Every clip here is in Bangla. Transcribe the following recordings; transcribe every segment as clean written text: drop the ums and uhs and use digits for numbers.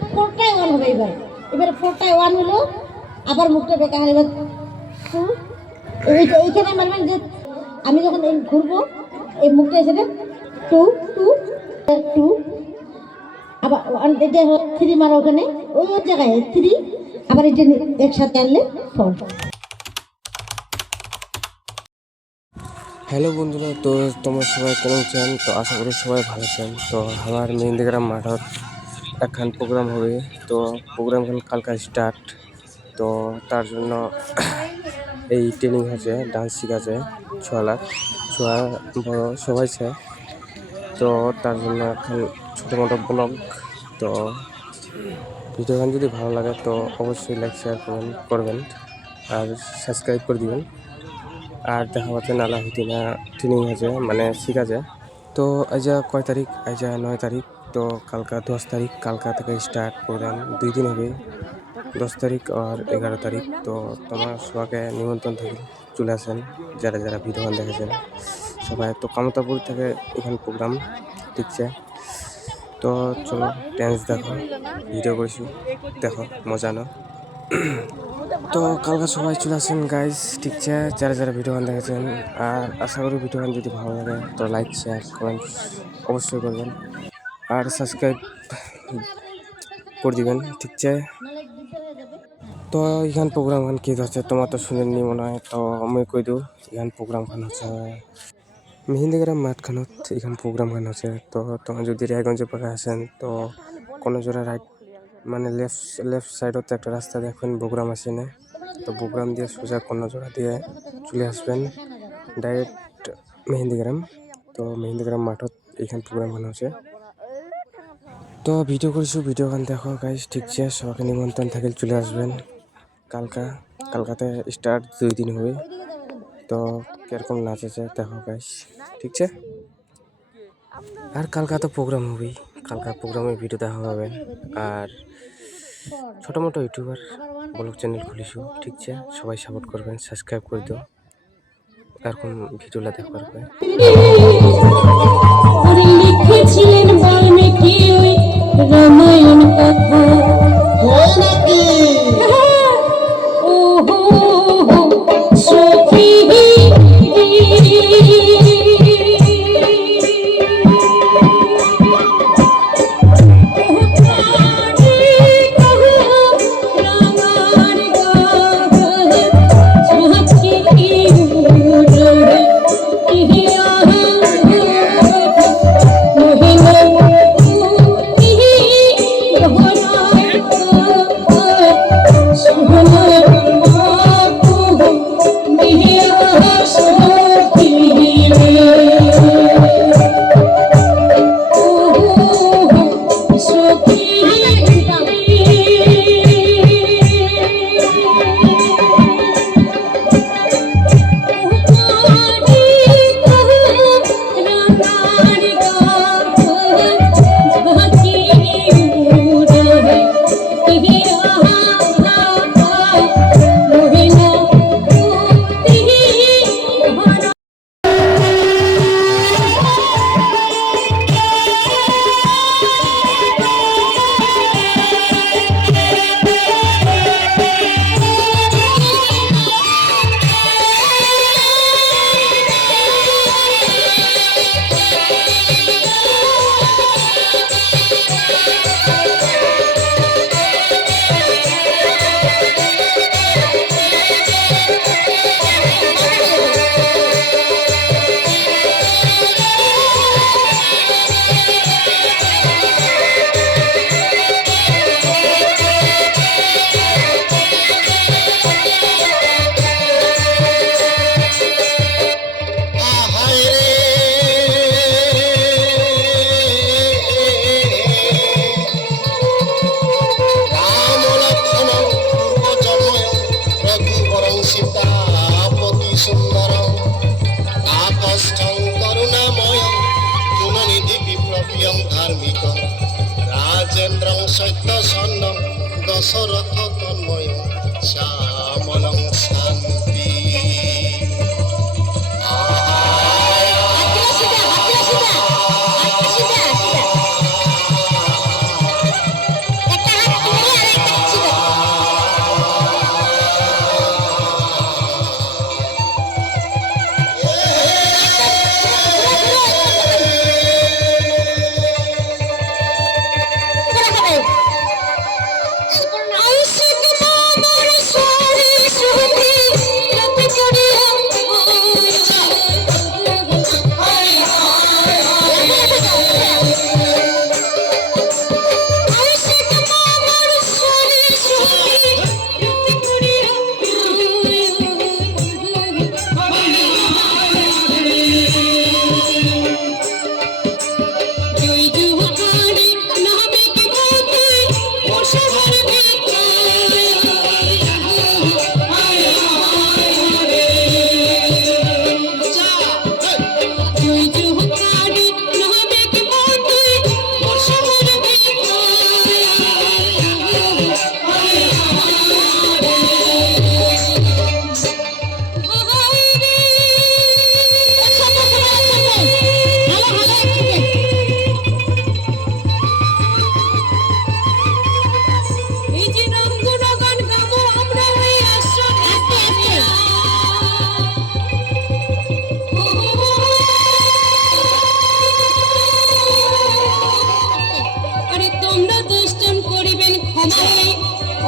ফোরটাই ওয়ান হবে এবার। এবার ফোরটাই ওয়ান হলো, আবার মুখটা বেঁকা হয়। এবার টু, এইখানে মারবেন যে আমি যখন এই ঘুরবো এই মুখটা এসে টু টু টু, আবার এটা থ্রি মারো ওখানে, ওই জায়গায় থ্রি, আবার এটা একসাথে আনলে ফোর। হ্যালো বন্ধুরা, তো তোমরা সবাই কেমন আছেন? তো আশা করি সবাই ভালো আছেন। তো আমার মেহেন্দিগ্রাম মাঠত একখান প্রোগ্রাম হবে। তো প্রোগ্রামখান কালকে স্টার্ট। তো তার জন্য এই ট্রেনিং হচ্ছে, ডান্স শিখাচ্ছে। ছোয়া বড় সবাই আছে। তো তার জন্য এখন ছোটো মোটো ব্লগ। তো ভিডিওখান যদি ভালো লাগে তো অবশ্যই লাইক শেয়ার করবেন আর সাবস্ক্রাইব করে দিবেন। আর দেখা হচ্ছে নালা হইতে না ট্রেনিং আছে, মানে শিখা যায়। তো আজ কয় তারিখ? আজ 9 তারিখ। তো কালকা 10 তারিখ, কালকা থেকে স্টার্ট প্রোগ্রাম 2 দিন হবে, 10 তারিখ আর 11 তারিখ। তো তোমার সবাইকে নিমন্ত্রণ থেকে চলে আসেন, যারা যারা ভিডিওখান দেখেছেন সবাই। তো কামতাপুর থেকে এখানে প্রোগ্রাম ঠিকছে। তো চলো ড্যান্স দেখো, ভিডিও করেছি, দেখো মজা নাও। তো কালকে সবাই চলে আসেন গাইজ, ঠিক আছে, যারা যারা ভিডিওখান দেখেছেন। আর আশা করি ভিডিওখান যদি ভালো লাগে তো লাইক শেয়ার কমেন্ট অবশ্যই করবেন আর সাবস্ক্রাইব করে দিবেন, ঠিক আছে। তো এখান প্রোগ্রামখান কী হচ্ছে তোমার তো শুনেননি মনে হয়, তো আমি কই দিও। এখান প্রোগ্রামখান হচ্ছে মেহেন্দিগ্রাম মাঠখানত এখান প্রোগ্রামখান হচ্ছে। তো তোমার যদি রায়গঞ্জের পাখে আসেন তো কোনো জোড়া রাইট, মানে লেফট সাইডত একটা রাস্তা দেখবেন প্রোগ্রাম আসে না। তো প্রোগ্রাম দিয়ে সোজা কন্যাজোড়া দিয়ে চলে আসবেন ডাইরেক্ট মেহেন্দিগ্রাম। তো মেহেন্দিগ্রাম মাঠত এইখান প্রোগ্রামখান হচ্ছে। তো ভিডিও করছো, ভিডিওখান দেখো গাইজ, ঠিক আছে। সবাইকে নিমন্ত্রণ থাকলে চলে আসবেন। কালকাতে স্টার্ট 2 দিন হবে। তো কিরকম নাচ আছে দেখো গাইজ, ঠিক আছে। আর কালকা তো প্রোগ্রাম হবেই, কালকা প্রোগ্রামের ভিডিও দেখা পাবেন। আর ছোটো মোটো ইউটিউবার ব্লগ চ্যানেল খুলিছো, ঠিক আছে। সবাই সাপোর্ট করবেন, সাবস্ক্রাইব করে দিও, এরকম ভিডিওটা দেখতে পারবে। লিখেছিলেন বাল্মীকি ওই রামায়ণ কথা, নাকি ও হো হো সখী রাজেন্দ্রং সত্য সন্ন্যং দশরথ তন্ময় শ্যামলং শান্তি। একটা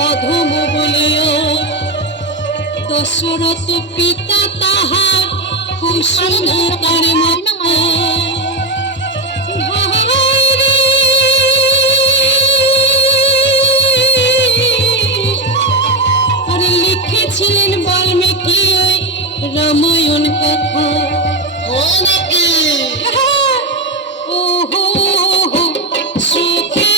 অধম বলিয়া দশরথ পিতা তাহার কুসুমতার মতো আরে লিখেছিলেন বাল্মীকি রামায়ণ কথা। হয় নাকি? ও হো হো সুখী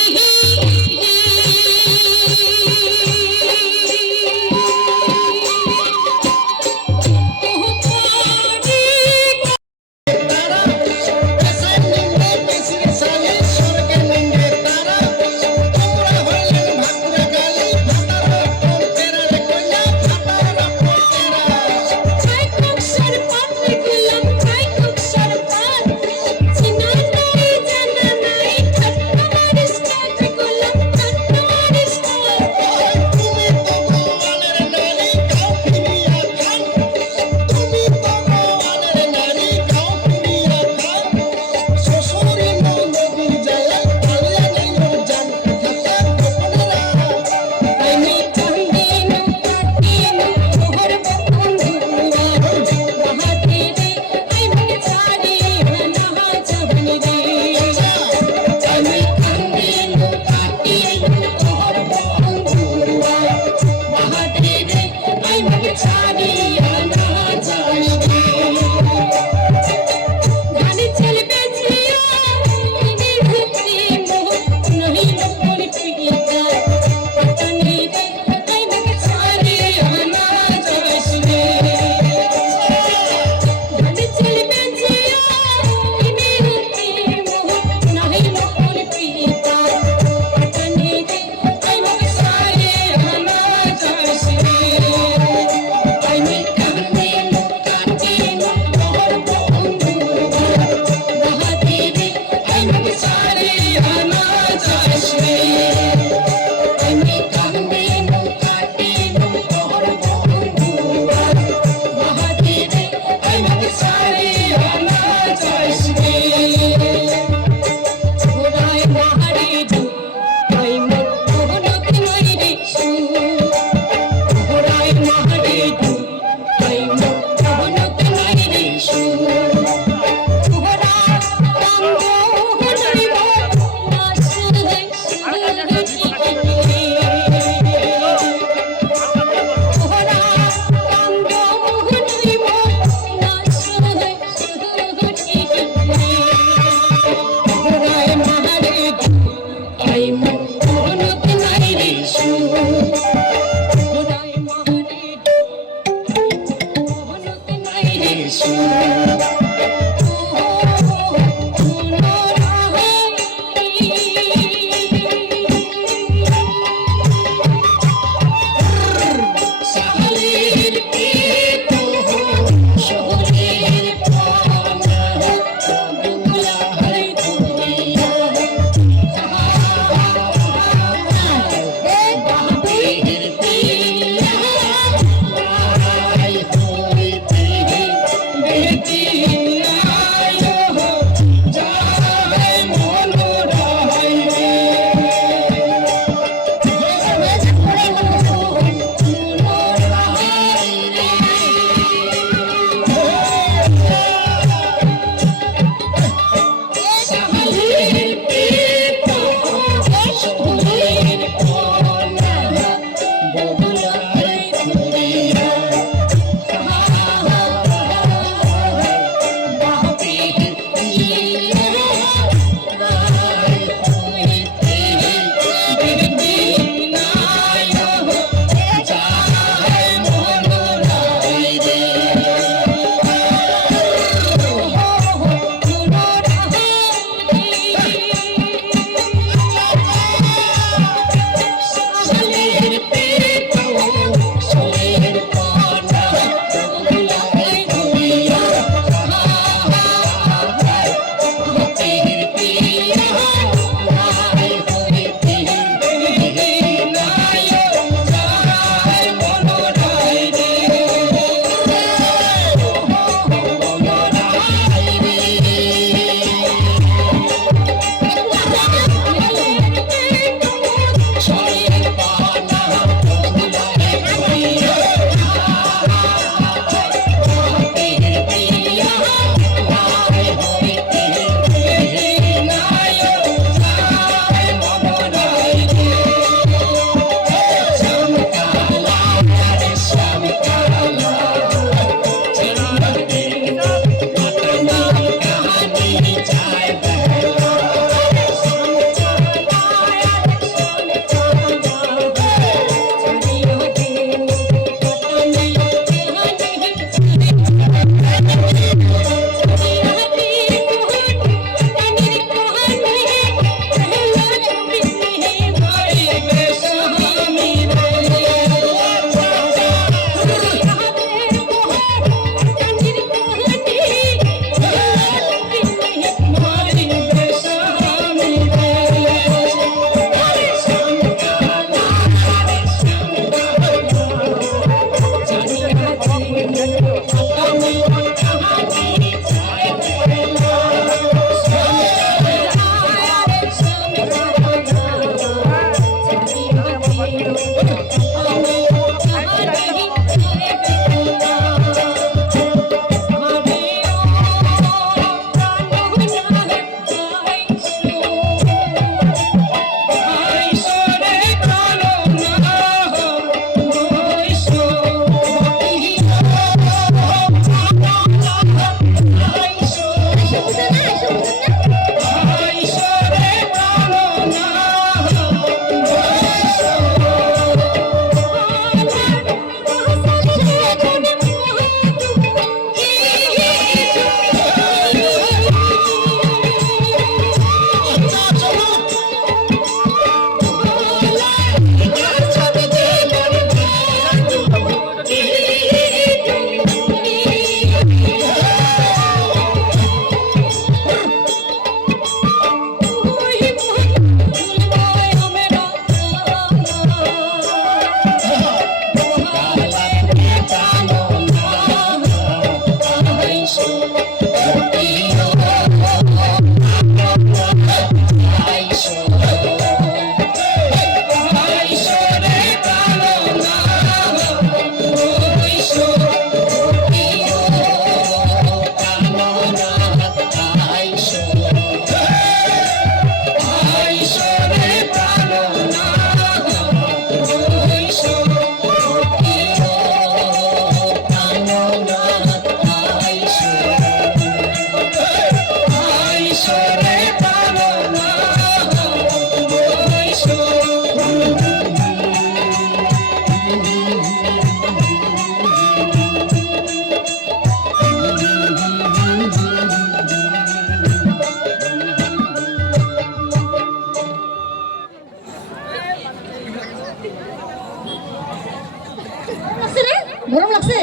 গরম লাগছে?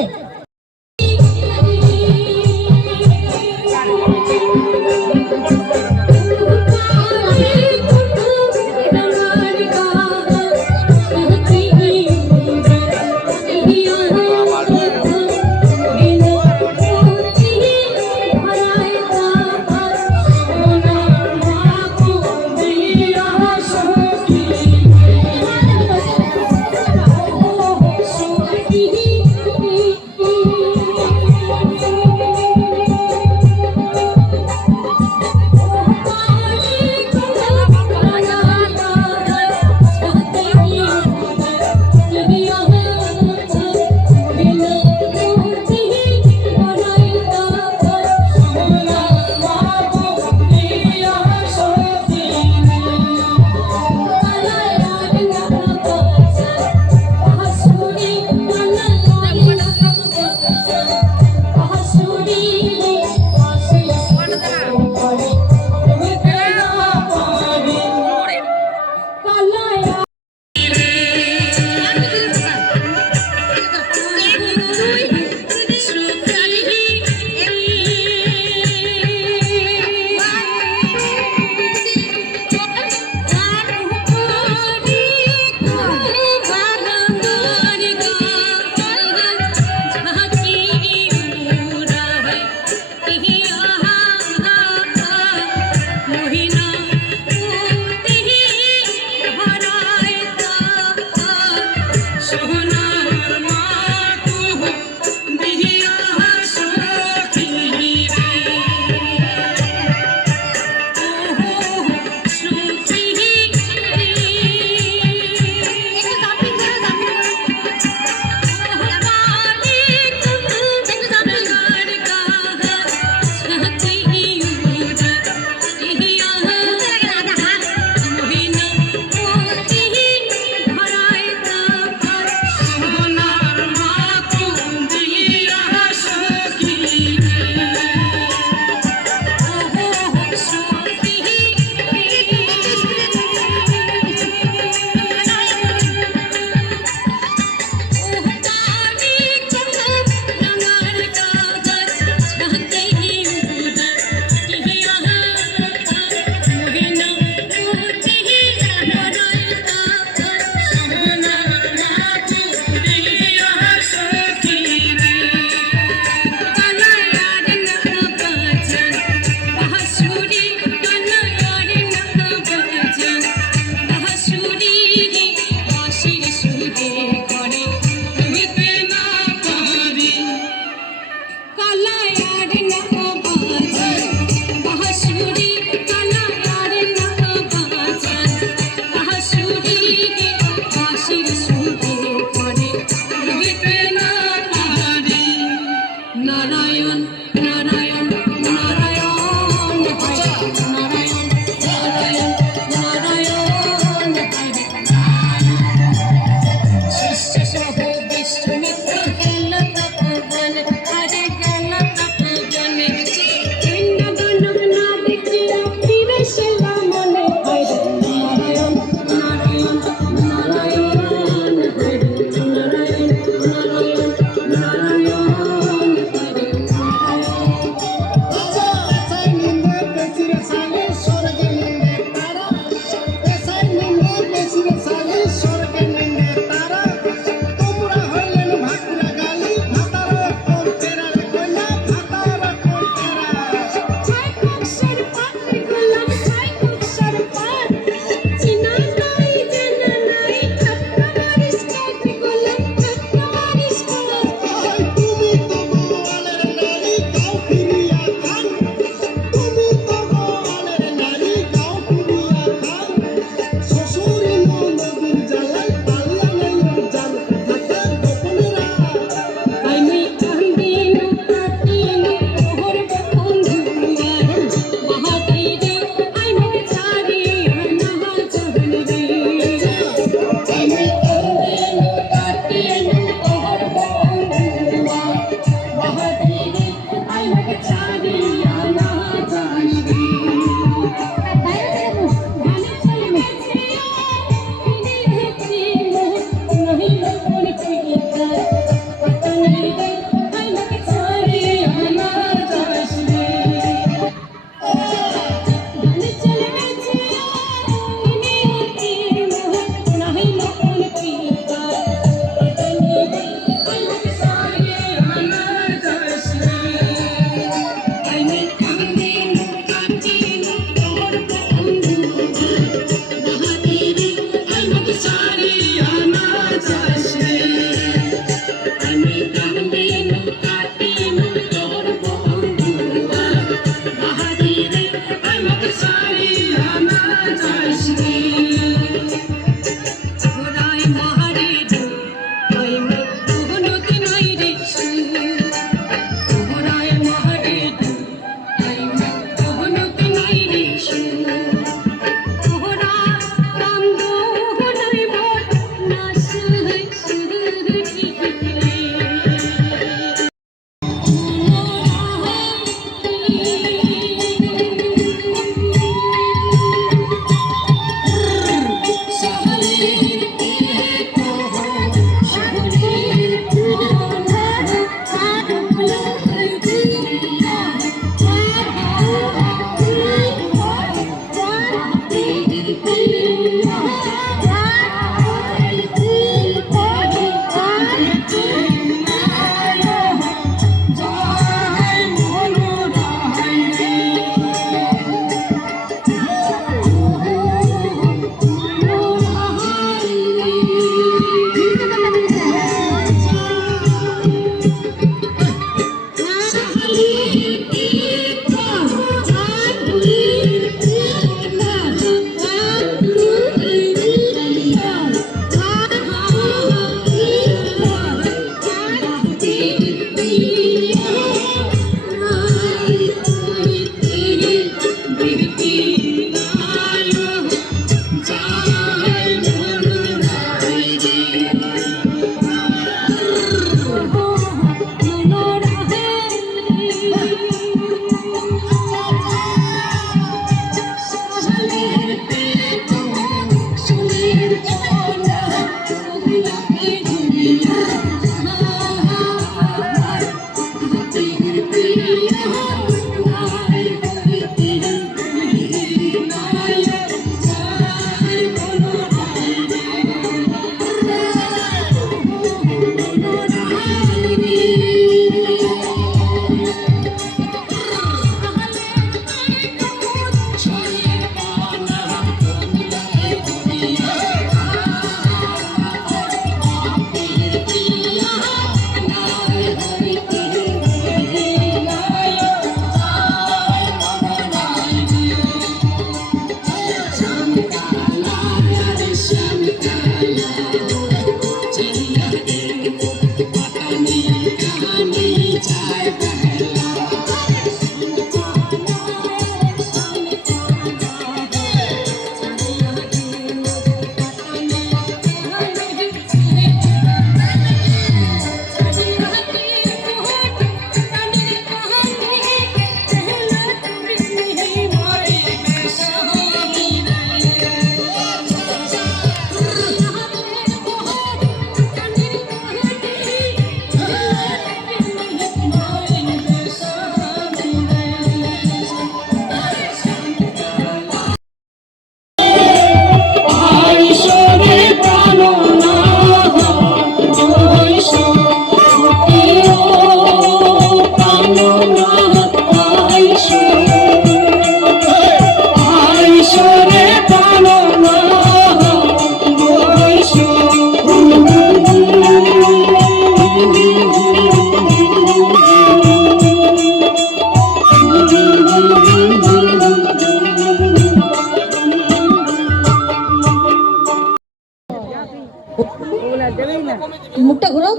মুখটা ঘুরাও।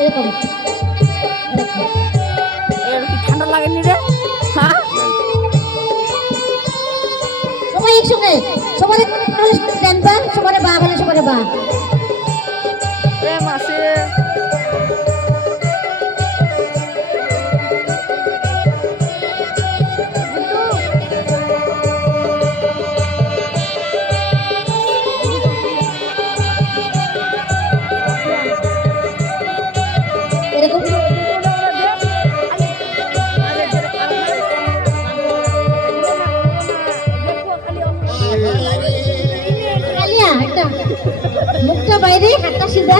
এরকম ঠান্ডা লাগেনি রে? হ্যাঁ, সবাই একসঙ্গে, সবারে জানবা, সবারে বা বলে সবারে বা। মাসে এরকম কালিয়া একটা মুখটা বাইরে, হাতটা সিধা,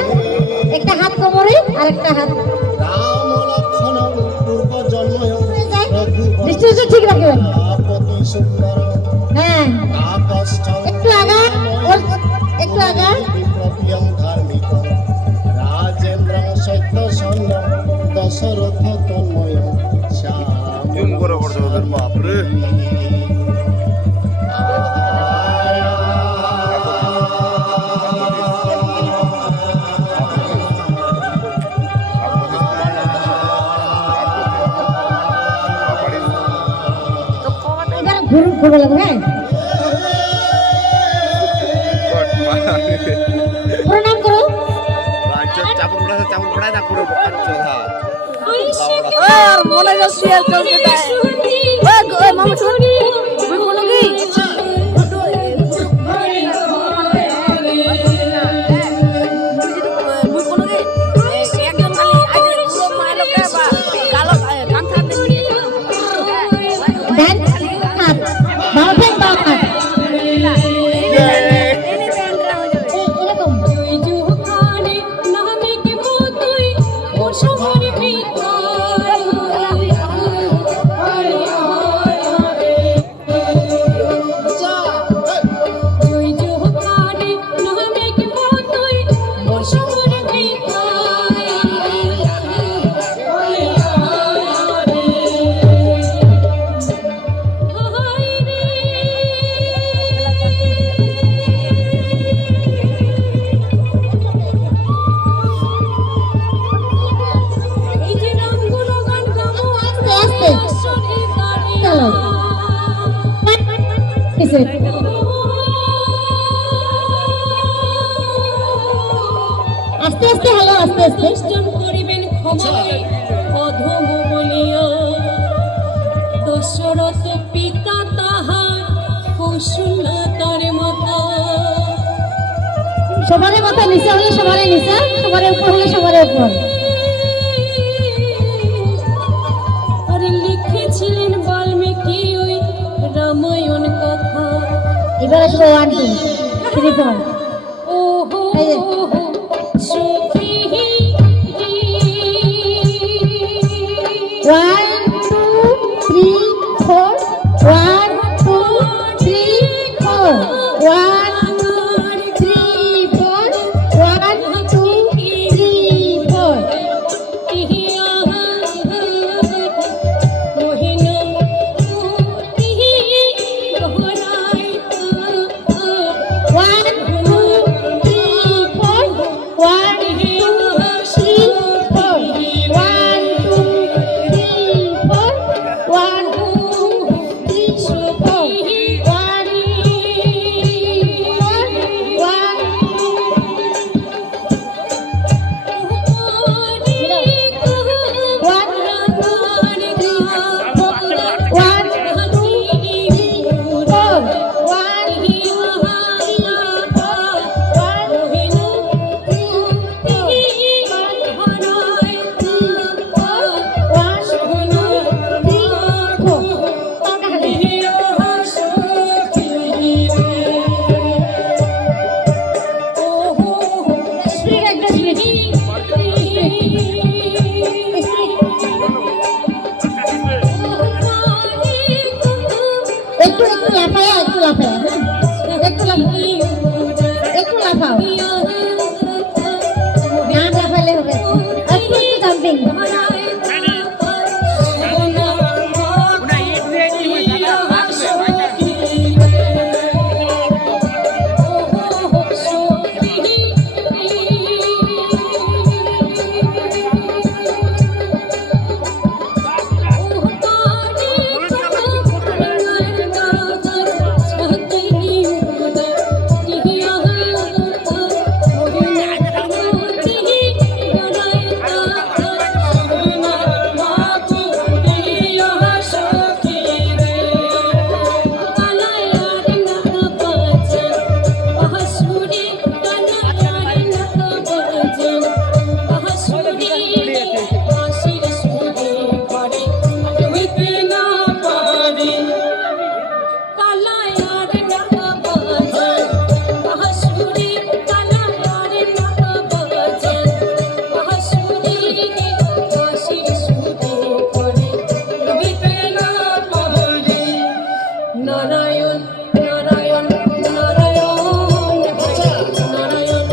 একটা হাত কোমরে আর একটা হাত রাম লক্ষণ পূর্ব জন্ময় ডিস্টেন্স ঠিক রাখবেন। আপতি সুন্দর হ্যাঁ, আকাষ্ঠ একটু আগা, ওর একটু আগা। বিপ্লবীয়ং ধার্মিক রাজেন্দ্রং সত্য সন্ন দশরথ তন্ময় জুম করে করছে ওদের বাপরে। এবার ঘুরবো লাগবে। হ্যাঁ, প্রণাম করো। চাপড় পড়ায় না পুরো বোকার চোদা। মনে যাচ্ছে আর চলছে তাই মামা শুনি তুই কোনো কি একজন খালি আইতে পুরো মায়ের লোকে বা কালো কাঁথা দিয়ে ডান হাত, বাম হাত, বাম হাত। এরকম এপিসোড। আস্তে আস্তে হ্যালো, আস্তে আস্তে। নিশ্চয় করিবেন ক্ষমায় অধম বলিয়া দশরথ পিতা তাহার কৌশলতার মতো সবারই মাথা নিচে হলে সবারই নিচে, সবারই উপর হলে সবারই উপর। আরে লিখেছিলেন বাল্মীকি ওই রামায়ণ কথা। এবার আসবো 1 2 3 4। ওহো এই যে। সুখী 1 2 3 4 1 2 3 4 1 2 3 4 1 2 3 4 1 2 3 4 1 2 3 4 1 2 3 4 1 2 3 4 1 একটু একটু লাফাও, একটু লাফাও, একটু লাফাও, একটু লাফাও, না লাফালে হবে, একটু একটু জাম্পিং। নারায়ণ নারায়ণ নারায়ণ নারায়ণ নারায়ণ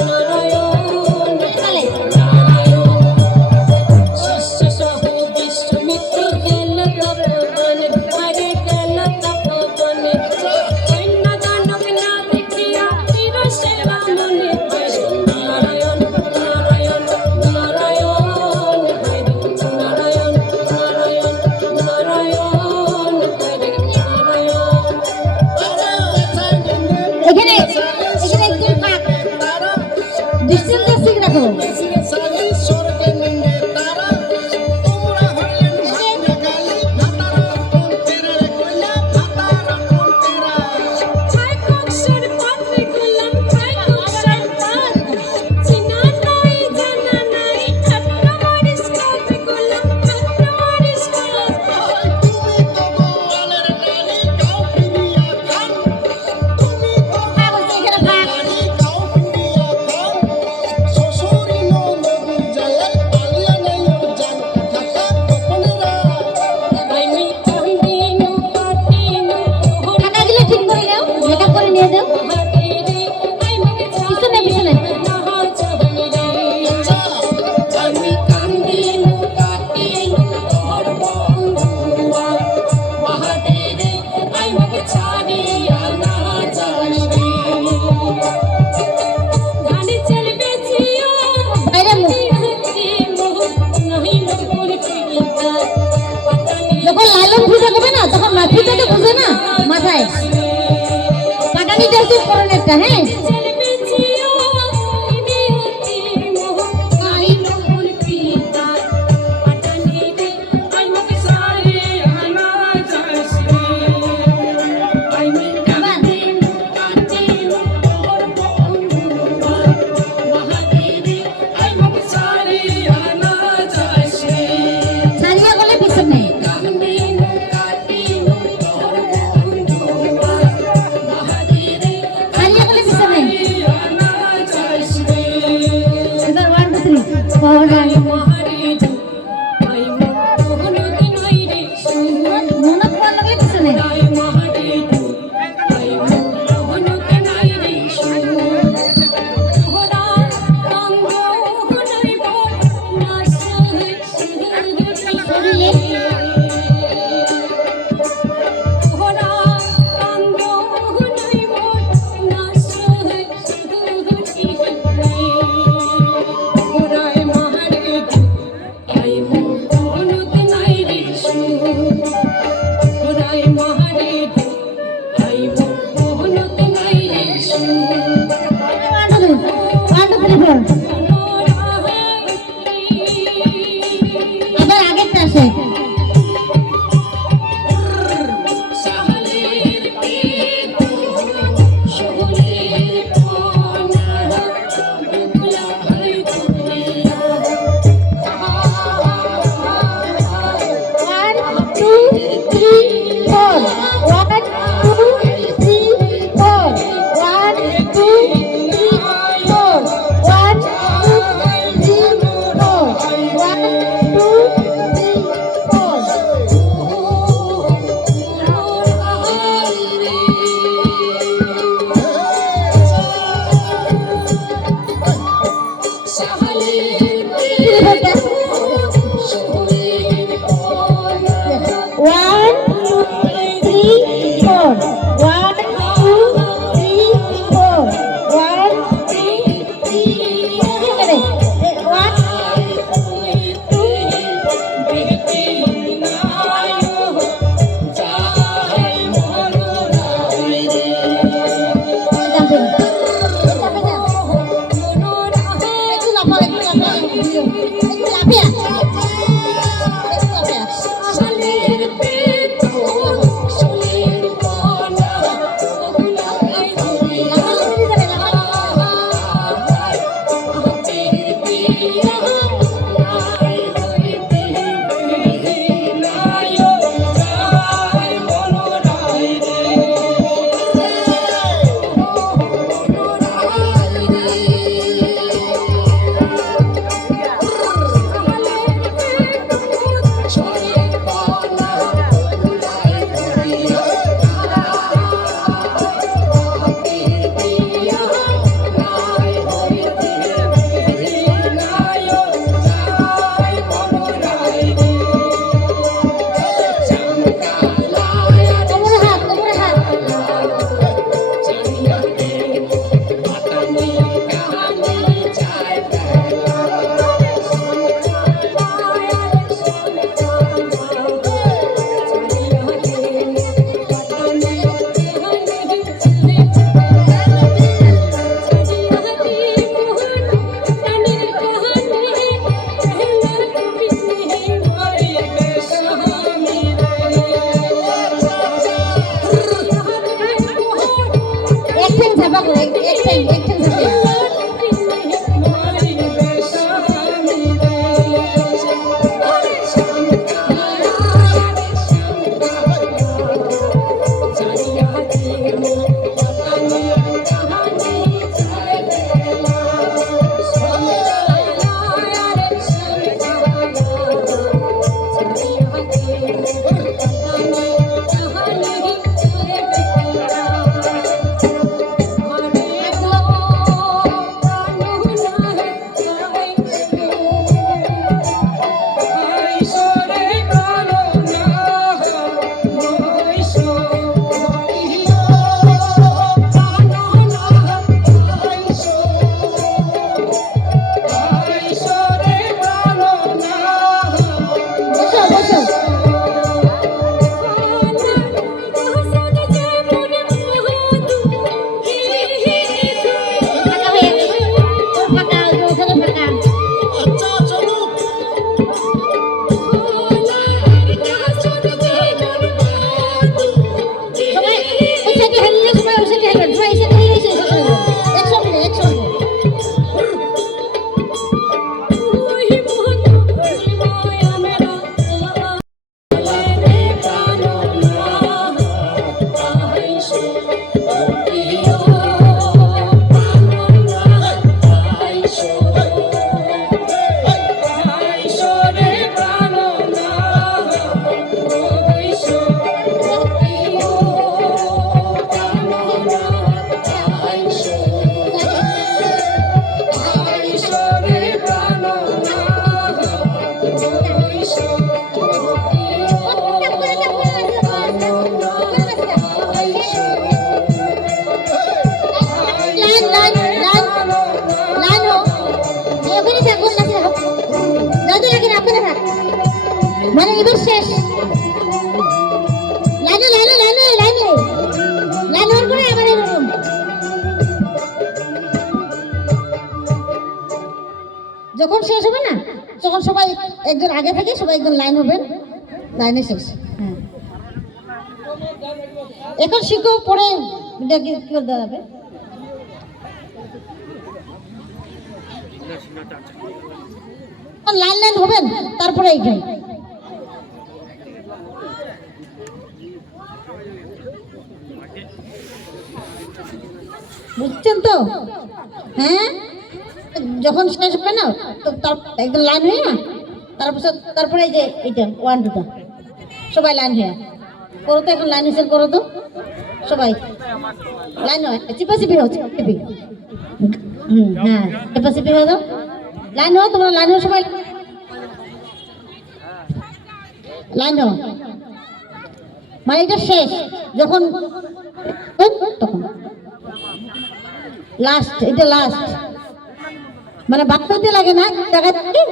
নারায়ণ নারায়ণ শিষ্য সহ বিশ্বমিত্র গেল তপবন হরে গেল তপবন কন্যা দানব না দেখিয়া বীর সেবা মনে নারায়ণ নারায়ণ নারায়ণ হরে নারায়ণ নারায়ণ নারায়ণ হরে নারায়ণ সেম একদম সেম বসো বসো ফাঁকা হয়ে গেছে ফাঁকা ওখানে ফাঁকা আচ্ছা চলো সবাই ওই সাইডে হেললে সবাই ওই সাইডে হেলবেন সবাই এই সাইডে হেলে এসে একসঙ্গে একসঙ্গে লাইন লাইন লাইন লাইন হোক এখানে থাকুন না থাকুন দাদু এখানে আপনারা থাক মানে এবার শেষ লাইনে লাইনে লাইনে লাইনে লাইন হওয়ার পরে আবার এরকম যখন শেষ হবে না তখন সবাই একজন আগে থেকে সবাই একজন লাইন হবেন লাইনে শেষ হ্যাঁ এখন শিখো পরে এটা কি করে দাঁড়াবে লাইন লাইন হবেন তারপরে এইখানে বুঝছেন তো হ্যাঁ যখন শেষ হবে না তো তার একদম লাইন হয়ে না তারপরে এই যে এইটা 1 2 সবাই লাইন হয়ে করো তো এখন লাইন হিসেব করো তো সবাই লাইন হয় চিপাচিপি হচ্ছে হ্যাঁ চিপাচিপি হয়ে দাও লাইন হও তোমরা লাইন হও সবাই লাইন হও মানে এটা শেষ যখন তখন লাস্ট এটা লাস্ট মানে বাদ দিতে লাগে না জায়গা থেকে